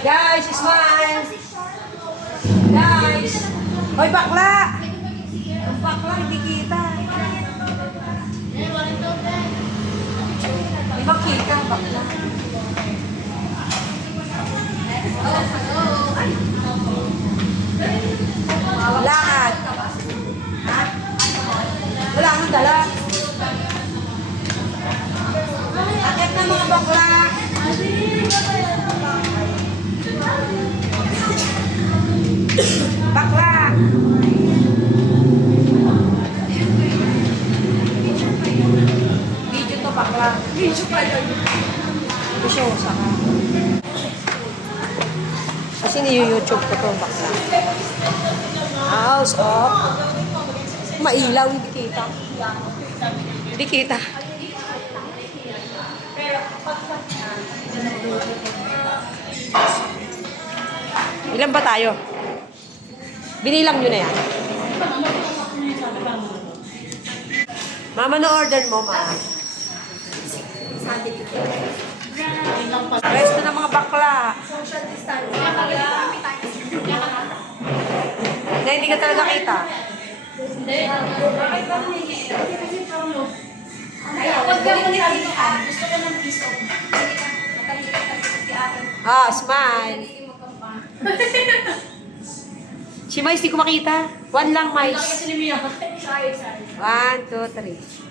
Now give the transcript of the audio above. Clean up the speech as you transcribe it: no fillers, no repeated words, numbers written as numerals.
Guys, smile! Guys! Hoy, bakla! Ang bakla, hindi kita. Di ba kita, bakla? Lakad. Wala akong dala. Akit na mga bakla. Bakla. Video to bakla. Video pa yun. Bisyosa ka. Kasi ni-YouTube ko to bakla. House of mailaw, hindi kita. Hindi kita. Ilan ba tayo? Binilang nyo na yan. Mama, na-order mo, ma. Resto ng mga bakla. Na hindi ka talaga kita. Ah, smile. Si Mais, di ko makita. One lang, Mais. 1, 2, 3.